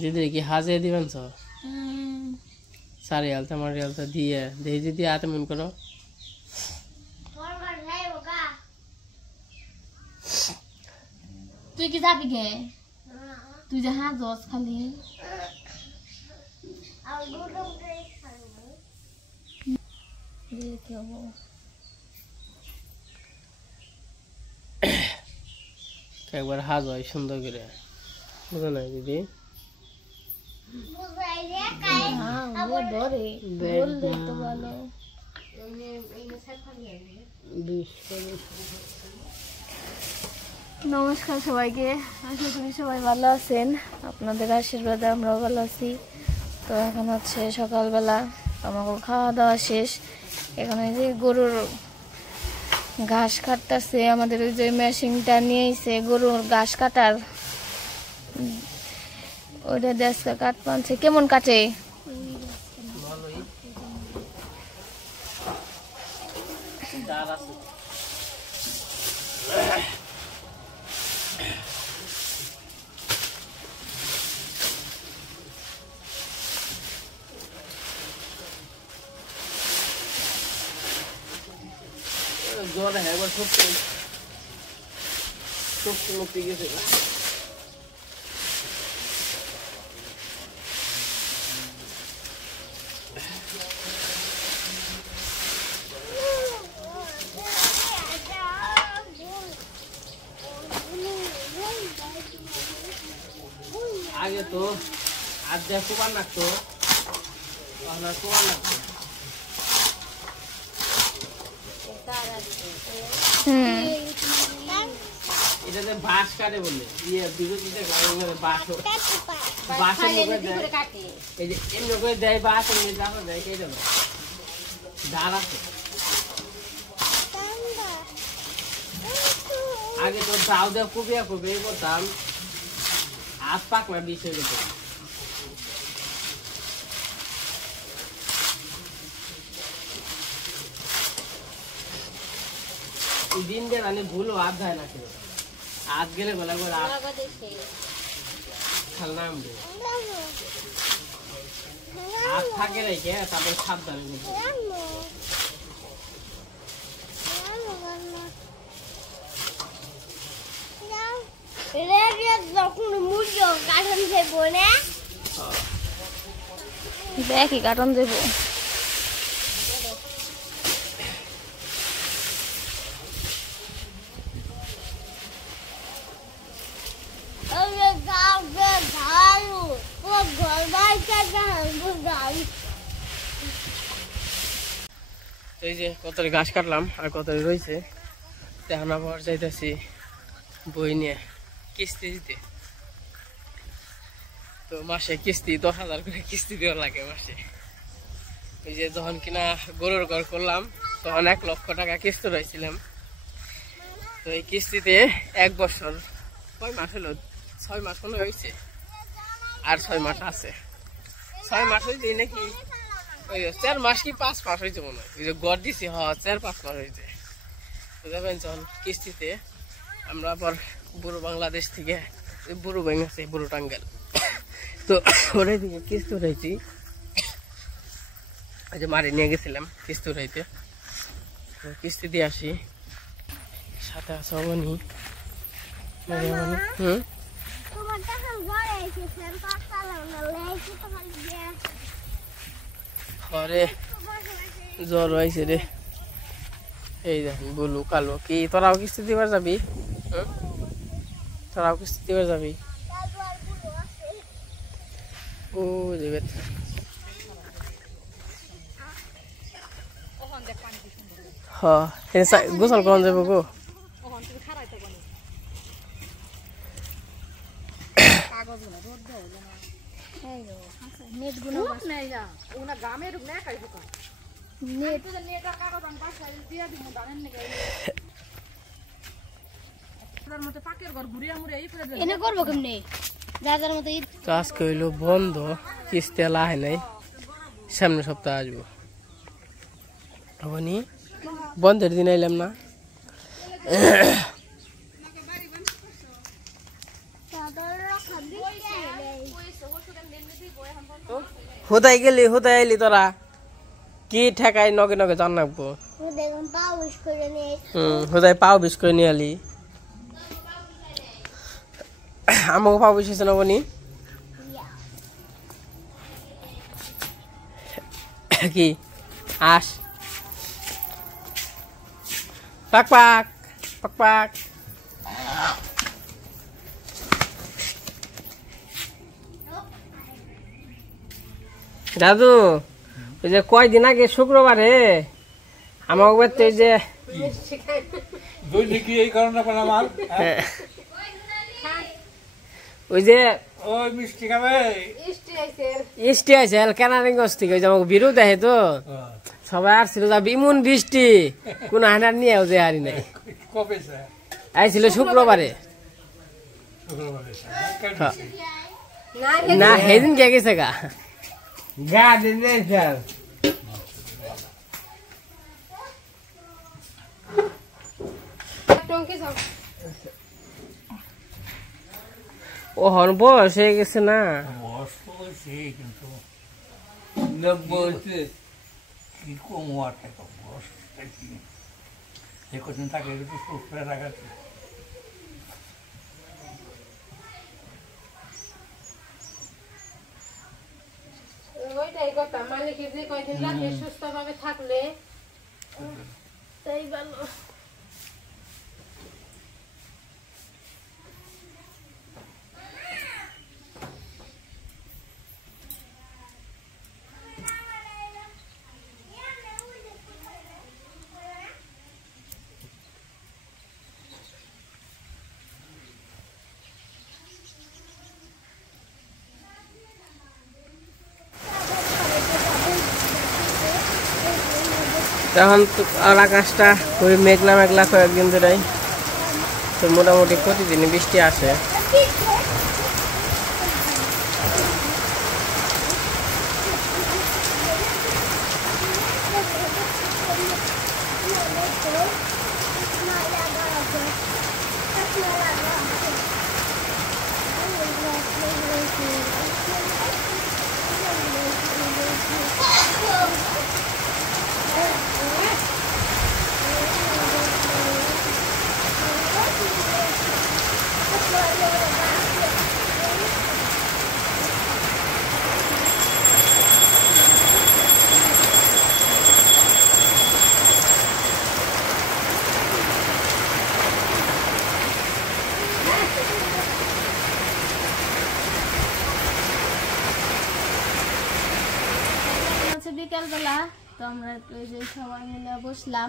দিদি কি হাজে দিবেন তো সারি আলতা মারি আলতা দিয়ে দেই দিদি আতে মন করো তুই কি যাবি গে তুই যে হাত জস খালি একবার হাজ হয় সুন্দর করে বুঝো না দিদি নমস্কার সবাইকে, আশা করি সবাই ভালো আছেন। আপনাদের আশীর্বাদে আমরাও ভালো আছি। তো এখন হচ্ছে সকালবেলা, আমাকে খাওয়া দাওয়া শেষ। এখানে যে গরুর ঘাস কাটতেছে, আমাদের ওই যে মেশিনটা নিয়েছে গরুর ঘাস কাটার, ওইটা দেশকে কাট পানছে। কেমন কাটে? জ্বর হ্যাঁ একবার শক্তি মুক্তি গেছে আগে তো আজ যা কুবার লাগতো কুবার লাগতো এটাতে বাঁশ কাটে বললে বিরোধীতে বাঁশের লোকের দেয়, এই যে এর লোকের দেয় বাঁশ দেয় কে দেবে ধার আছে। আগে তো দাও দেওয়া কুবিয়া কুবিয়ে করতাম, হাত পাকলা বিষ হয়ে যেত। দিন দিয়ে রানি ভুল হাত যায় না ছিল, হাত গেলে বলা করে খেলনা হাত থাকে রেখে তারপর সাবধানে দেখি কাটন দেবো। এই যে কত ঘাস কাটলাম আর কত রয়েছে, এখন আবার যাইতেছি বই নিয়ে কিস্তি দিতে। তো মাসে কিস্তি 10,000 করে কিস্তি দেওয়া লাগে মাসে। এই যে যখন কিনা গরুর ঘর করলাম তখন 1 লক্ষ টাকা কিস্তি রয়েছিলাম। তো এই কিস্তিতে 1 বছর 6 মাস হলো, 6 মাস মনে হয়েছে, আর 6 মাস আছে। 6 মাস হয়েছে নাকি 4 মাস কি 5 মাস হয়েছে মনে হয়, ওই যে গড় দিছি 4-5 মাস হয়েছে। তো দেখবেন যখন কিস্তিতে আমরা আবার বুড়ো বাংলাদেশ থেকে বুড়ো ব্যাংক আছে বুড়ো টাঙ্গাল, তো ওরাই থেকে কিস্তি উঠাইছি। ওই যে মারি নিয়ে গেছিলাম কিস্তি উঠাইতে, তো কিস্তি দিয়ে আসি। সাথে আছে অবনি। ঘরে জ্বর হয়েছে রে, এই দেখেন বলু কালো। কি তোরাও কিস্তি দিবার যাবি? তোরাও কিস্তি দিবার যাবি? ও দেবে গোসল কখন যাবো গো? তো আজকে হইলো বন্ধ, কিস্তি আহে নাই, সামনের সপ্তাহে আসবো। আপনি বন্ধের দিন আইলাম না। হুদাই গেলি হুদাই আইলি তোরা কি ঠেকাই নগে নগে জান রাখবো হুদাই পাও বিষ করে নিয়ে আলি আমাকে পাও বিষ হয়েছে না বনি কি আস পাক পাক পাক পাক দাদু ওই যে কয়দিন আগে শুক্রবারে আমার বাড়িতে ওই যে ওই যে ইষ্টি আছে কেনারিগঞ্জ থেকে ওই যে আমাকে বিরু দেখে তো সবাই আসছিল যা বিমুন বৃষ্টি কোন হানার নিয়েও যে হারি নাই আইছিল শুক্রবারে না সেদিন কে গেছে গা গা দিন ও হন বয়স হয়ে গেছে না কি কম কদিন তাকে একটু সুস্থ রাখাচ্ছে ওইটাই কথা মালিক যে কয়দিন রাখে সুস্থ ভাবে থাকলে তাই ভালো এখন আর আকাশটা ওই মেঘলা মেঘলা কয়েকদিন ধরেই তো মোটামুটি প্রতিদিনই বৃষ্টি আসে বিকালবেলা তো আমরা একটু এই যে সবাই মিলে বসলাম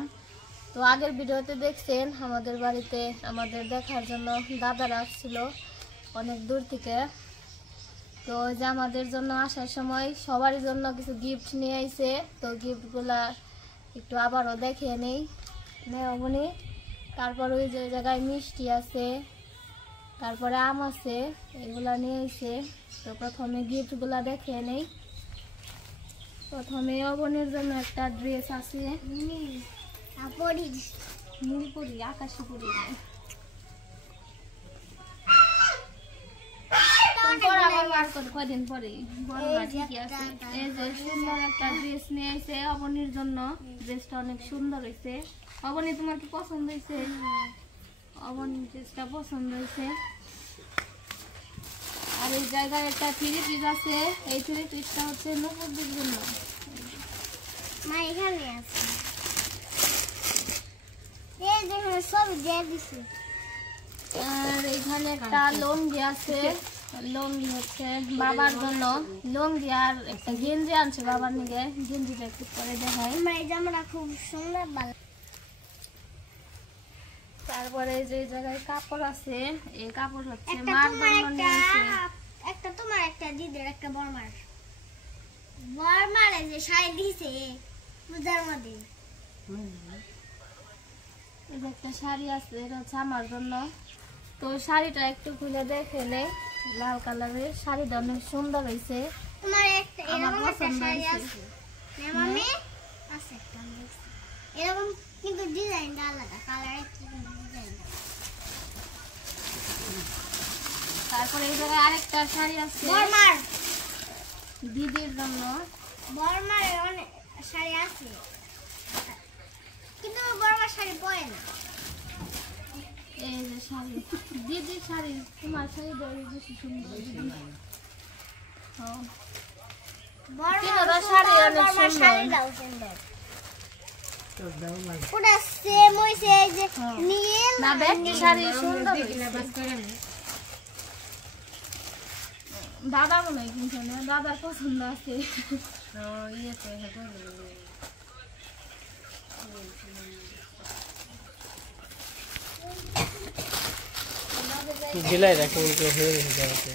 তো আগের ভিডিওতে দেখছেন আমাদের বাড়িতে আমাদের দেখার জন্য দাদারা আসছিল অনেক দূর থেকে তো যে আমাদের জন্য আসার সময় সবারই জন্য কিছু গিফট নিয়ে আইছে তো গিফটগুলা একটু আবারও দেখিয়ে নেই নেওয়াবনি তারপর ওই যে জায়গায় মিষ্টি আছে তারপরে আম আছে এগুলা নিয়ে আইছে তো প্রথমে গিফটগুলা দেখিয়ে নেই প্রথমে অবনের জন্য একটা ড্রেস আছে নীল পরি আকাশি পরি কদিন পরে এই যে সুন্দর একটা ড্রেস নিয়ে এসে অবনীর জন্য ড্রেসটা অনেক সুন্দর হয়েছে অবনী তোমার কি পছন্দ হয়েছে অবনীর ড্রেসটা পছন্দ হয়েছে আর এই জায়গায় একটা থ্রি পিস আছে এই থ্রি পিসটা হচ্ছে নকুরদের জন্য মা এখানে আছে এই দেখুন সব দিয়ে দিছি আর এখানে একটা লুঙ্গি আছে লুঙ্গি হচ্ছে বাবার জন্য লুঙ্গি আর একটা গেঞ্জি আনছে বাবার নিয়ে গেঞ্জিটা একটু পরে দেখাই এই জামাটা খুব সুন্দর ভালো তারপরে যে জায়গায় কাপড় আছে এই কাপড় হচ্ছে মার জন্য নিয়েছে একটা তোমার একটা দিদের একটা বড়মারে যে শাড়ি দিয়েছে পূজার মধ্যে এই যে একটা শাড়ি আছে এটা হচ্ছে আমার জন্য তো শাড়িটা একটু খুলে দেখে নেই লাল কালারের শাড়িটা অনেক সুন্দর হয়েছে তোমার একটা এরকম একটা শাড়ি আছে না মামি আছে একটা এরকম কিন্তু ডিজাইনটা আলাদা কালার একটু ডিজাইন তারপরে এই জায়গায় আরেকটা শাড়ি আছে দিদির জন্য। বড়মার অনেক শাড়ি আছে কিন্তু বড়মার শাড়ি পরে না। এই যে শাড়ি দিদির শাড়ি, তোমার শাড়ি বড় বেশি সুন্দর। বড়মার শাড়ি অনেক সুন্দর। পুরো সেম হইছে, এই যে নীল না ব্যাগটি শাড়ি সুন্দর। দাদা মনে হয় কিনছে না, দাদার পছন্দ আছে। বিলাই রাখুন হয়ে গেছে।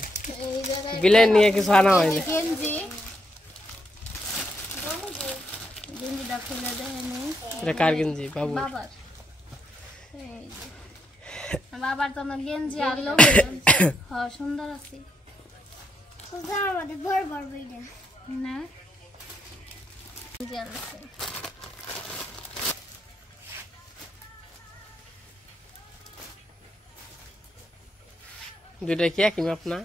এই জায়গায় বিলাই নিয়ে কিছু আনা হয়নি। গেঞ্জি, গেঞ্জিটা খুলে দেয়নি। এটা কার গেঞ্জি? বাবু। বাবার। এই যে। বাবার তো আমার গেঞ্জি আর লোক হ্যাঁ সুন্দর আছে আমাদের বড় বড় বইটা না গেঞ্জি আনছে। দুইটা কি একই মাপ না?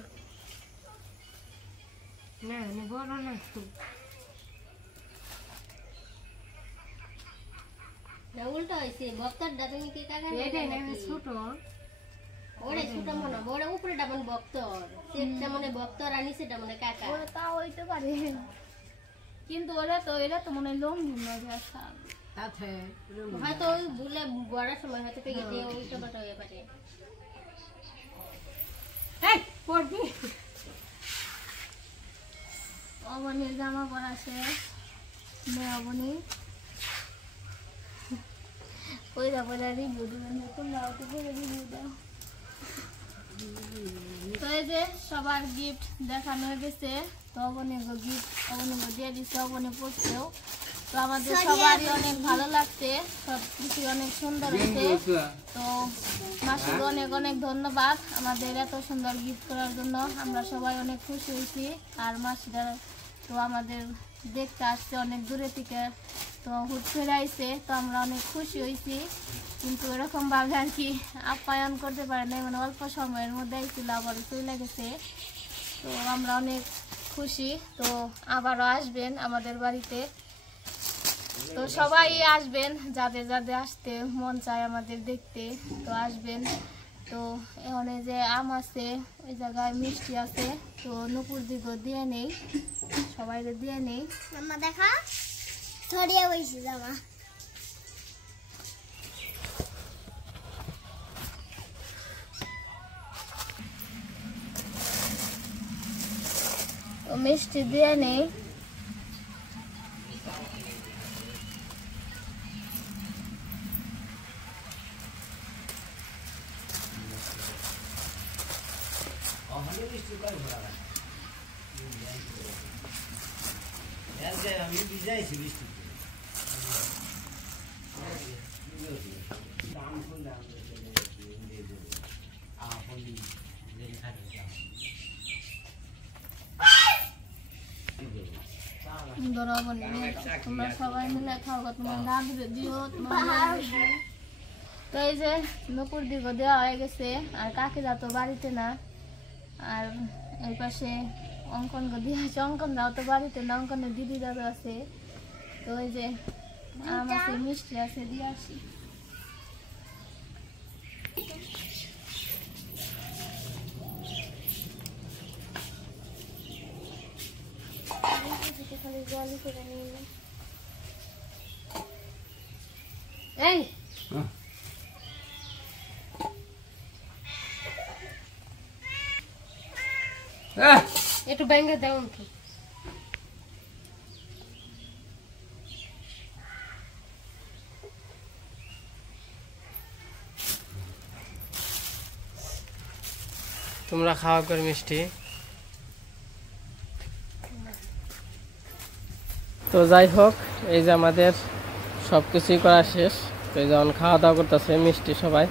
উল্টা হয়েছে বক্তারটা তুমি কি কাকা ছোট ওরে ছোট মনে বড় উপরেটা মনে বক্তর সেটা মনে বক্তর আর নিচেটা মনে কাকা ওরা তাও হইতে পারে কিন্তু ওরা তো মনে হয় লঙ্গি নয় আসা হয়তো ওই ভুলে বড়ার সময় হয়তো পেয়ে গিয়ে উল্টো পাল্টা হয়ে পারে। অবনীর জামা পরা শেষ, মেয়ে অবনী পয়লা পয়লা রিভিউ দেবেন, তোমরা অত করে রিভিউ দাও। তো এই যে সবার গিফট দেখানো হয়ে গেছে, তো অবনীকে গিফট অবনীকে দিয়ে দিচ্ছে, অবনী পড়ছেও। তো আমাদের সবারই অনেক ভালো লাগছে, সব কিছু অনেক সুন্দর হয়েছে। তো মাসিকে অনেক অনেক ধন্যবাদ আমাদের এত সুন্দর গিফট করার জন্য, আমরা সবাই অনেক খুশি হয়েছি। আর মাসিরা তো আমাদের দেখতে আসছে অনেক দূরে থেকে, তো হুট করে আইছে, তো আমরা অনেক খুশি হয়েছি। কিন্তু এরকম ভাবে আর কি আপ্যায়ন করতে পারে না, মানে অল্প সময়ের মধ্যে আইছিল আবার চলে গেছে। তো আমরা অনেক খুশি, তো আবারও আসবেন আমাদের বাড়িতে। তো সবাই আসবেন, যাদের যাদের আসতে মন চায় আমাদের দেখতে, তো আসবেন। তো এখানে যে আম আছে, ওই জায়গায় মিষ্টি আছে, তো নুপুর দিকেও দিয়ে নেই, সবাই দিয়ে নেই। মামা দেখা ছড়িয়ে বইছে জামা তো মিষ্টি দিয়ে নেই। আমি বিজাইছি বৃষ্টি তোমরা সবাই মিলে খাও, তোমার দাদুরে দিও, তোমার। তো এই যে নুপুর দিকে দেওয়া হয়ে গেছে, আর কাকিরা তো বাড়িতে না, আর এই পাশে অঙ্কনকে দিয়ে আছে, অঙ্কন দাও তো বাড়িতে না, অঙ্কনের দিদি দাদু আছে। তো ওই যে আম আছে, মিষ্টি আছে, দিয়ে আসি। এই একটু ব্যাঙ্গে দাও তো। তোমরা খাওয়া করে মিষ্টি। তো যাই হোক, এই যে আমাদের সব কিছুই করা শেষ। তো এই যেমন খাওয়া দাওয়া করতেছে মিষ্টি সবাই।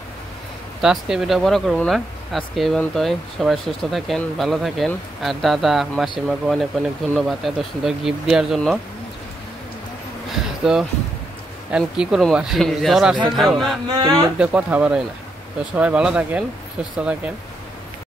তো আজকে ভিডিও বড় করবো না, আজকে এই পর্যন্তই। সবাই সুস্থ থাকেন, ভালো থাকেন। আর দাদা মাসিমাকে অনেক অনেক ধন্যবাদ এত সুন্দর গিফট দেওয়ার জন্য। তো কি করবো, আর জ্বর আসছে তো মুখ দিয়ে কথা বেরোয় না। তো সবাই ভালো থাকেন, সুস্থ থাকেন।